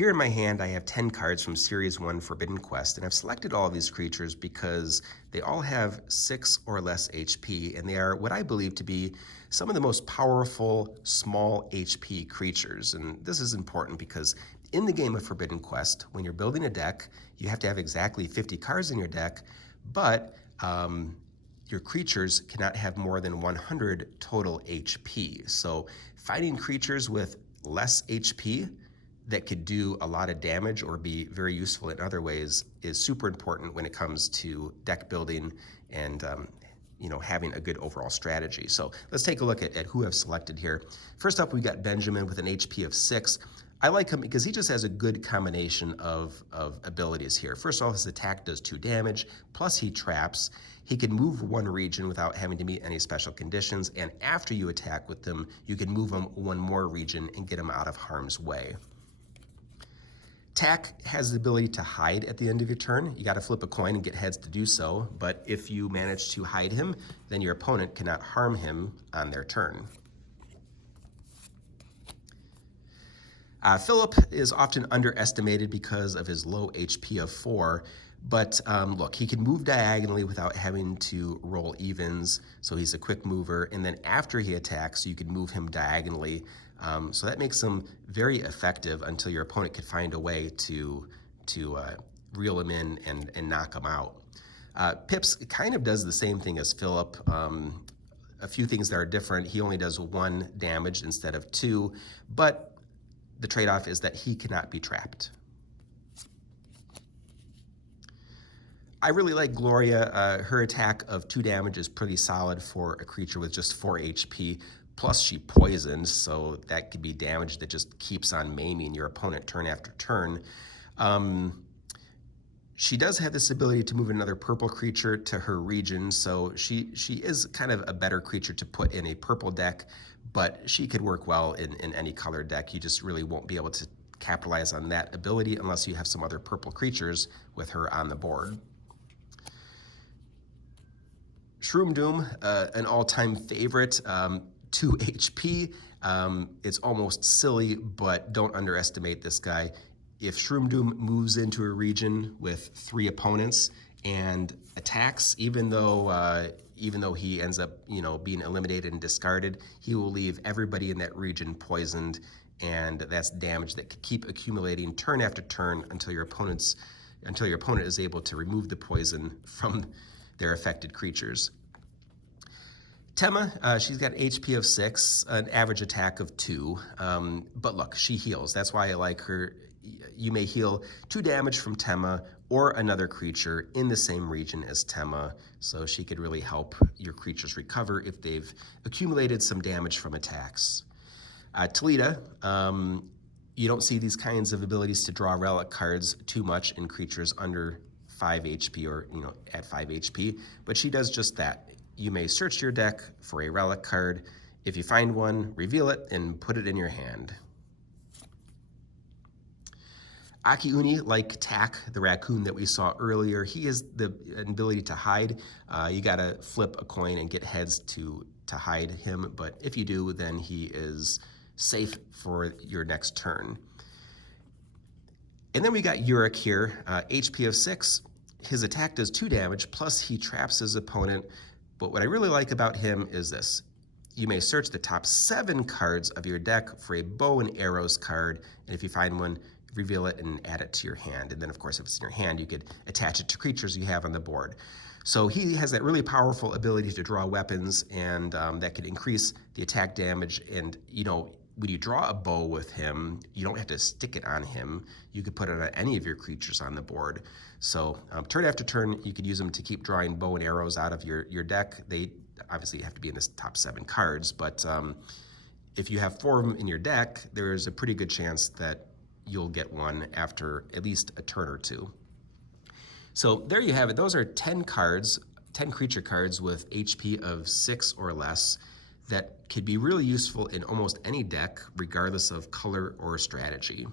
Here in my hand, I have 10 cards from Series 1 Forbidden Quest, and I've selected all of these creatures because they all have 6 or less HP, and they are what I believe to be some of the most powerful small HP creatures. And this is important because in the game of Forbidden Quest, when you're building a deck, you have to have exactly 50 cards in your deck, but your creatures cannot have more than 100 total HP. So finding creatures with less HP that could do a lot of damage or be very useful in other ways is super important when it comes to deck building and having a good overall strategy. So let's take a look at who I've selected here. First up, we got Benjamin with an HP of 6. I like him because he just has a good combination of abilities here. First of all, his attack does 2 damage, plus he traps. He can move 1 region without having to meet any special conditions, and after you attack with him, you can move him 1 more region and get him out of harm's way. Tack has the ability to hide at the end of your turn. You got to flip a coin and get heads to do so, but if you manage to hide him, then your opponent cannot harm him on their turn. Philip is often underestimated because of his low HP of 4, but look, he can move diagonally without having to roll evens, so he's a quick mover, and then after he attacks, you can move him diagonally, so that makes him very effective until your opponent can find a way to reel him in and knock him out. Pips kind of does the same thing as Philip. A few things that are different. He only does 1 damage instead of 2, but the trade-off is that he cannot be trapped. I really like Gloria. Her attack of 2 damage is pretty solid for a creature with just 4 HP. Plus she poisons, so that could be damage that just keeps on maiming your opponent turn after turn. She does have this ability to move another purple creature to her region, so she is kind of a better creature to put in a purple deck, but she could work well in any color deck. You just really won't be able to capitalize on that ability unless you have some other purple creatures with her on the board. Shroom Doom, an all-time favorite, 2 HP. It's almost silly, but don't underestimate this guy. If Shroom Doom moves into a region with 3 opponents and attacks, even though he ends up being eliminated and discarded, he will leave everybody in that region poisoned, and that's damage that could keep accumulating turn after turn until your opponent is able to remove the poison from their affected creatures. Tema, she's got HP of 6, an average attack of 2, but look, she heals. That's why I like her. You may heal 2 damage from Tema or another creature in the same region as Tema, so she could really help your creatures recover if they've accumulated some damage from attacks. Talita, you don't see these kinds of abilities to draw relic cards too much in creatures under 5 HP or at 5 HP, but she does just that. You may search your deck for a relic card. If you find one, reveal it and put it in your hand. Akiuni, like Tack, the raccoon that we saw earlier, he has the ability to hide. You gotta flip a coin and get heads to hide him, but if you do, then he is safe for your next turn. And then we got Yurik here, HP of 6. His attack does 2 damage, plus he traps his opponent. But what I really like about him is this. You may search the top 7 cards of your deck for a bow and arrows card, and if you find one, reveal it and add it to your hand. And then, of course, if it's in your hand, you could attach it to creatures you have on the board. So he has that really powerful ability to draw weapons, and that could increase the attack damage. And, when you draw a bow with him, you don't have to stick it on him. You could put it on any of your creatures on the board. So turn after turn, you could use them to keep drawing bow and arrows out of your deck. They obviously have to be in the top 7 cards, but if you have 4 of them in your deck, there's a pretty good chance that you'll get one after at least a turn or 2. So there you have it. Those are 10 cards, 10 creature cards with HP of 6 or less that could be really useful in almost any deck, regardless of color or strategy.